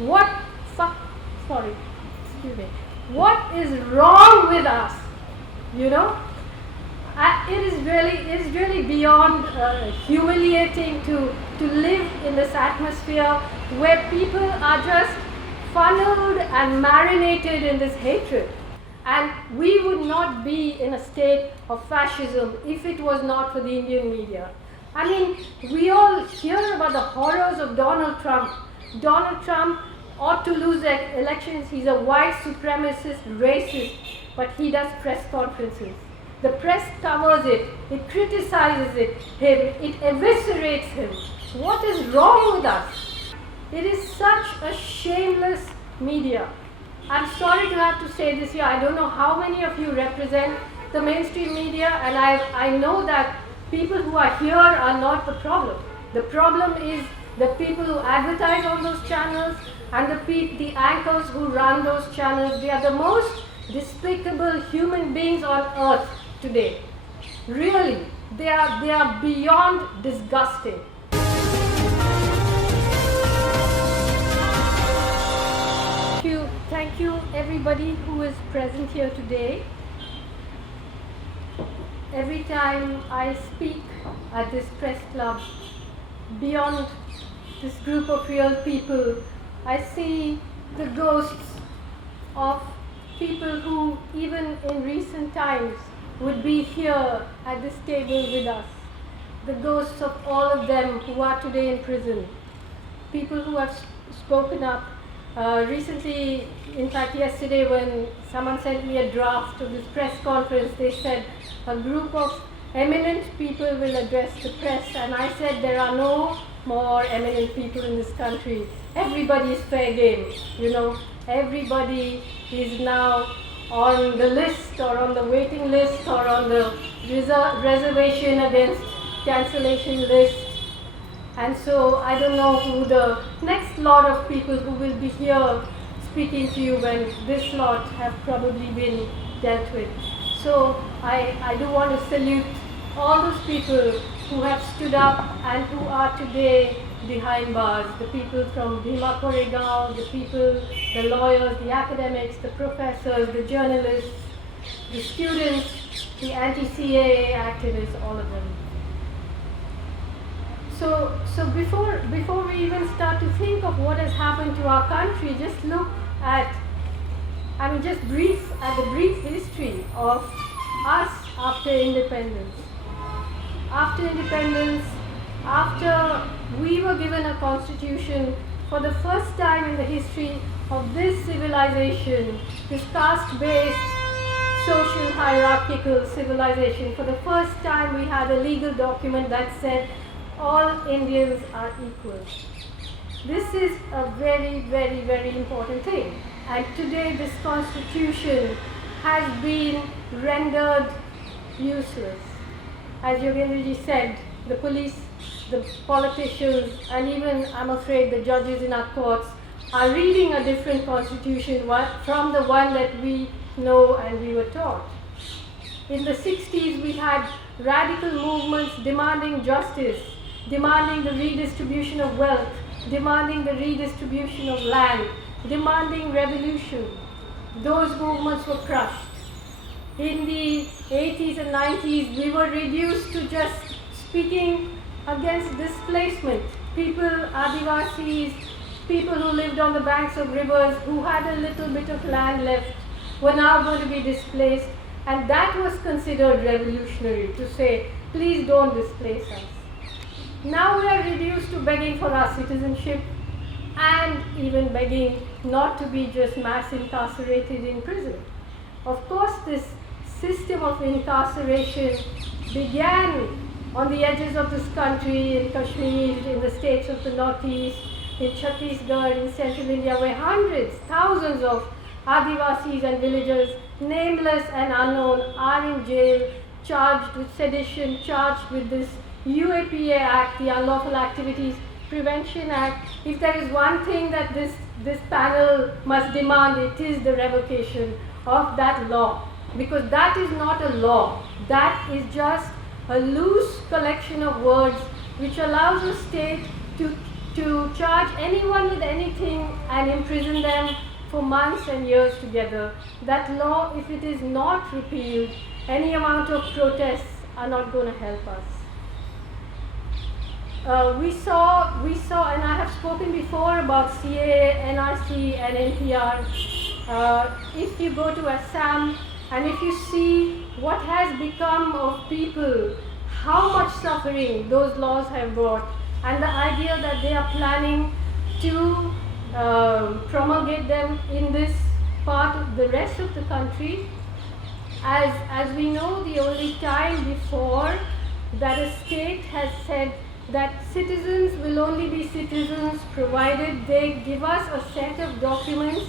what sorry, excuse me, what is wrong with us? You know, it is really beyond humiliating to live in this atmosphere where people are just funneled and marinated in this hatred. And we would not be in a state of fascism if it was not for the Indian media. I mean, we all hear about the horrors of Donald Trump. Donald Trump ought to lose the elections. He's a white supremacist, racist, but he does press conferences. The press covers it, it criticizes him, it eviscerates him. What is wrong with us? It is such a shameless media. I'm sorry to have to say this here. I don't know how many of you represent the mainstream media, and I know that people who are here are not the problem. The problem is the people who advertise on those channels and the anchors who run those channels. They are the most despicable human beings on earth today. Really, they are beyond disgusting. Thank you everybody who is present here today. Every time I speak at this press club, beyond this group of real people, I see the ghosts of people who even in recent times would be here at this table with us. The ghosts of all of them who are today in prison. People who have spoken up. Recently, in fact yesterday, when someone sent me a draft of this press conference, they said a group of eminent people will address the press, and I said there are no more eminent people in this country. Everybody is fair game, you know. Everybody is now on the list or on the waiting list or on the reservation against cancellation list. And so I don't know who the next lot of people who will be here speaking to you when this lot have probably been dealt with. So I do want to salute all those people who have stood up and who are today behind bars. The people from Bhima Koregaon, the people, the lawyers, the academics, the professors, the journalists, the students, the anti-CAA activists, all of them. So before we even start to think of what has happened to our country, just look at, just brief at the brief history of us after independence. After independence, after we were given a constitution for the first time in the history of this civilization, this caste-based, social hierarchical civilization, for the first time we had a legal document that said all Indians are equal. This is a very, very, very important thing. And today this constitution has been rendered useless. As Yogendraji said, the police, the politicians, and even, I'm afraid, the judges in our courts are reading a different constitution from the one that we know and we were taught. In the 60s, we had radical movements demanding justice, demanding the redistribution of wealth, demanding the redistribution of land, demanding revolution. Those movements were crushed. In the 80s and 90s, we were reduced to just speaking against displacement. People, Adivasis, people who lived on the banks of rivers, who had a little bit of land left, were now going to be displaced. And that was considered revolutionary, to say, please don't displace us. Now we are reduced to begging for our citizenship and even begging not to be just mass incarcerated in prison. Of course, this system of incarceration began on the edges of this country, in Kashmir, in the states of the northeast, in Chhattisgarh, in central India, where hundreds, thousands of Adivasis and villagers, nameless and unknown, are in jail, charged with sedition, charged with this UAPA Act, the Unlawful Activities Prevention Act. If there is one thing that this panel must demand, it is the revocation of that law. Because that is not a law. That is just a loose collection of words which allows a state to to charge anyone with anything and imprison them for months and years together. That law, if it is not repealed, any amount of protests are not going to help us. We saw, and I have spoken before about CAA, NRC, and NPR. If you go to Assam and if you see what has become of people, how much suffering those laws have brought, and the idea that they are planning to promulgate them in this part of the rest of the country. As we know, the only time before that a state has said that citizens will only be citizens provided they give us a set of documents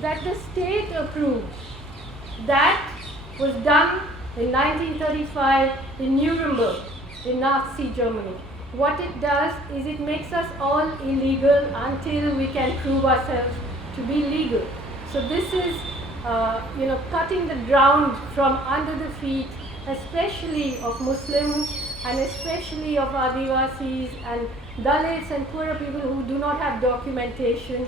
that the state approves. That was done in 1935 in Nuremberg, in Nazi Germany. What it does is it makes us all illegal until we can prove ourselves to be legal. So this is cutting the ground from under the feet, especially of Muslims and especially of Adivasis and Dalits and poorer people who do not have documentation.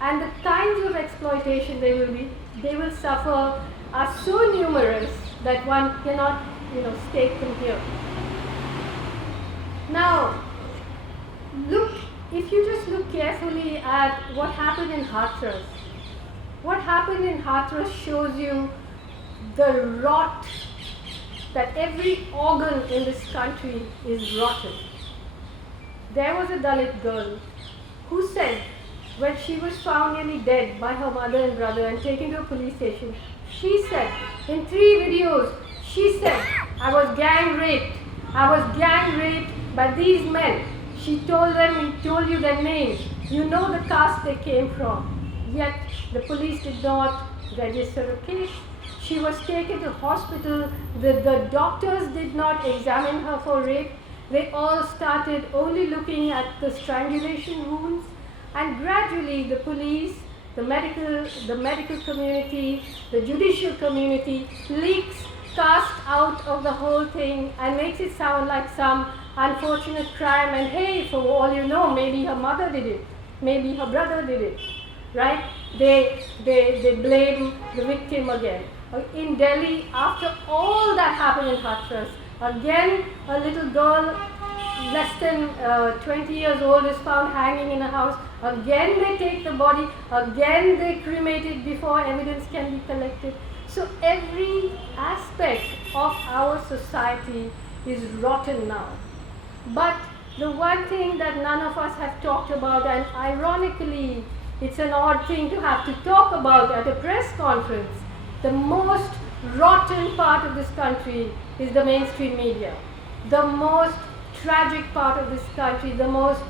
And the kinds of exploitation they will suffer are so numerous that one cannot state them here. Now, if you just look carefully at what happened in Hatras, what happened in Hatras shows you the rot, that every organ in this country is rotten. There was a Dalit girl who said, when she was found nearly dead by her mother and brother and taken to a police station, she said, in 3 videos, she said, I was gang raped. I was gang raped by these men. She told them, he told you their names. You know the caste they came from. Yet the police did not register a case. She was taken to hospital. The doctors did not examine her for rape. They all started only looking at the strangulation wounds. And gradually the police, the medical community, the judicial community leaks caste out of the whole thing and makes it sound like some unfortunate crime, and hey, for all you know, maybe her mother did it, maybe her brother did it, right? They blame the victim again. In Delhi, after all that happened in Hatras, again a little girl less than 20 years old is found hanging in a house. Again they take the body, again they cremate it before evidence can be collected. So every aspect of our society is rotten now. But the one thing that none of us have talked about, and ironically it's an odd thing to have to talk about at a press conference, the most rotten part of this country is the mainstream media. The most tragic part of this country, the most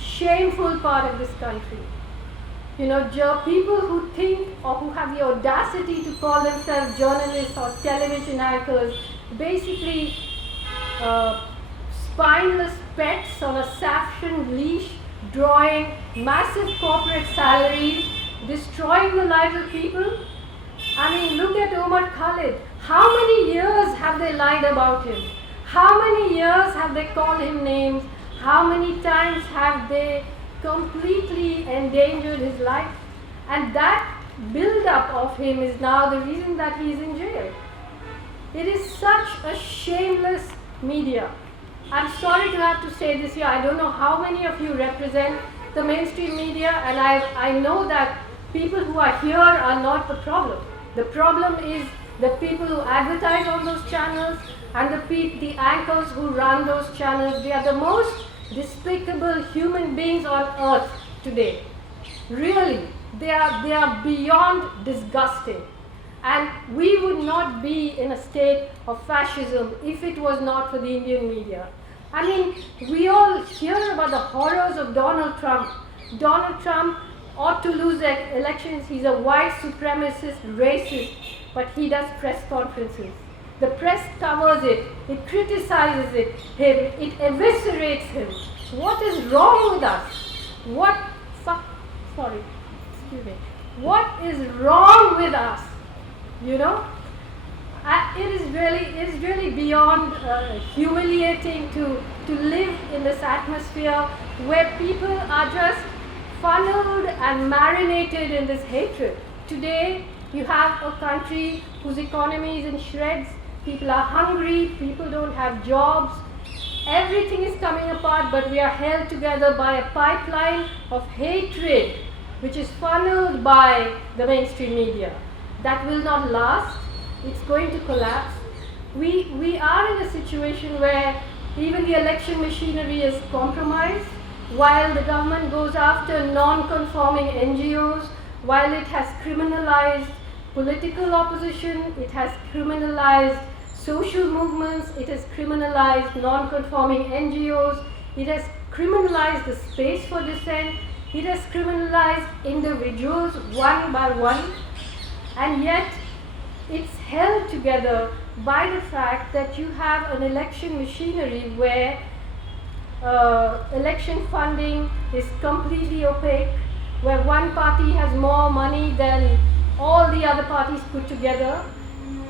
shameful part of this country. People who think or who have the audacity to call themselves journalists or television anchors, basically spineless pets on a saffron leash, drawing massive corporate salaries, destroying the lives of people. I mean, look at Omar Khalid. How many years have they lied about him? How many years have they called him names? How many times have they completely endangered his life? And that build-up of him is now the reason that he is in jail. It is such a shameless media. I'm sorry to have to say this here. I don't know how many of you represent the mainstream media, and I know that people who are here are not the problem. The problem is the people who advertise on those channels and the anchors who run those channels. They are the most despicable human beings on earth today. Really, they are beyond disgusting. And we would not be in a state of fascism if it was not for the Indian media. I mean, we all hear about the horrors of Donald Trump. Donald Trump ought to lose the elections. He's a white supremacist, racist, but he does press conferences. The press covers it, it criticizes him, it eviscerates him. What is wrong with us? What is wrong with us? It is really beyond humiliating to live in this atmosphere where people are just funneled and marinated in this hatred. Today, you have a country whose economy is in shreds, people are hungry, people don't have jobs, everything is coming apart, but we are held together by a pipeline of hatred which is funneled by the mainstream media. That will not last, it's going to collapse. We are in a situation where even the election machinery is compromised, while the government goes after non-conforming NGOs, while it has criminalized political opposition, it has criminalized social movements, it has criminalized non-conforming NGOs, it has criminalized the space for dissent, it has criminalized individuals one by one, and yet it's held together by the fact that you have an election machinery where election funding is completely opaque, where one party has more money than all the other parties put together.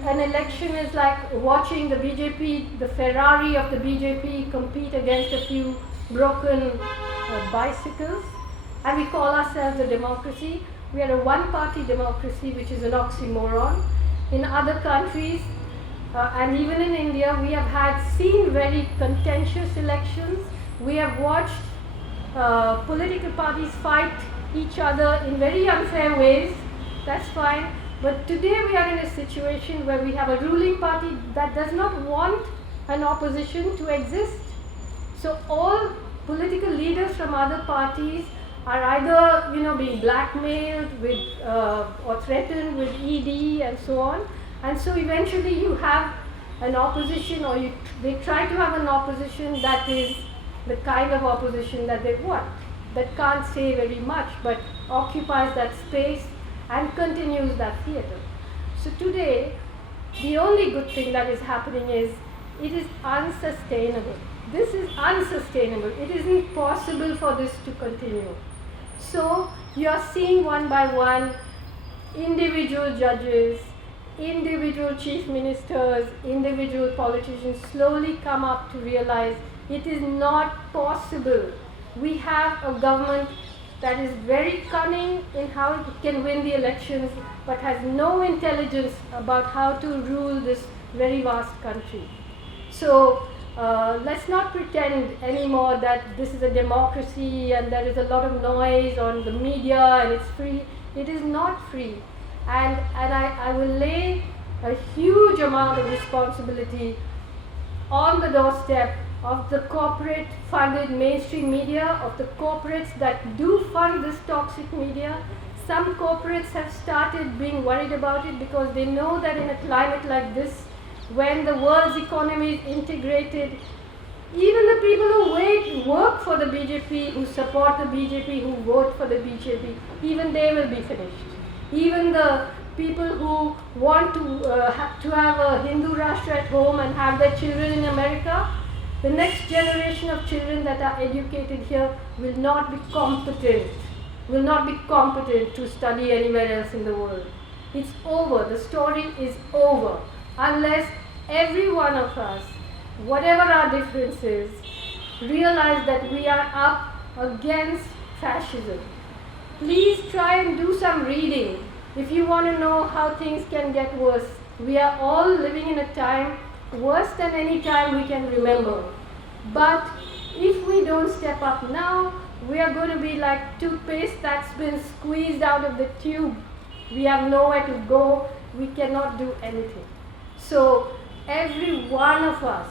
An election is like watching the BJP, the Ferrari of the BJP, compete against a few broken bicycles, and we call ourselves a democracy. We are a one-party democracy, which is an oxymoron. In other countries, and even in India, we have seen very contentious elections. We have watched political parties fight each other in very unfair ways. That's fine. But today we are in a situation where we have a ruling party that does not want an opposition to exist. So all political leaders from other parties are either being blackmailed with or threatened with ED and so on. And so eventually you have an opposition, or they try to have an opposition that is the kind of opposition that they want, that can't say very much but occupies that space and continues that theatre. So today, the only good thing that is happening is it is unsustainable. This is unsustainable. It isn't possible for this to continue. So you are seeing one by one individual judges, individual chief ministers, individual politicians slowly come up to realize it is not possible. We have a government that is very cunning in how it can win the elections, but has no intelligence about how to rule this very vast country. So let's not pretend anymore that this is a democracy and there is a lot of noise on the media and it's free. It is not free. And I will lay a huge amount of responsibility on the doorstep of the corporate funded mainstream media, of the corporates that do fund this toxic media. Some corporates have started being worried about it because they know that in a climate like this, when the world's economy is integrated, even the people who work for the BJP, who support the BJP, who vote for the BJP, even they will be finished. Even the people who want to have a Hindu Rashtra at home and have their children in America, the next generation of children that are educated here will not be competent to study anywhere else in the world. It's over. The story is over. Unless every one of us, whatever our differences, realize that we are up against fascism. Please try and do some reading if you want to know how things can get worse. We are all living in a time worse than any time we can remember. But if we don't step up now, we are going to be like toothpaste that's been squeezed out of the tube. We have nowhere to go. We cannot do anything. So every one of us,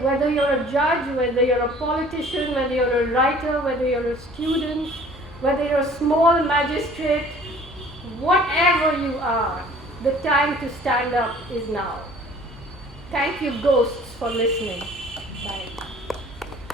whether you're a judge, whether you're a politician, whether you're a writer, whether you're a student, whether you're a small magistrate, whatever you are, the time to stand up is now. Thank you, ghosts, for listening. Bye.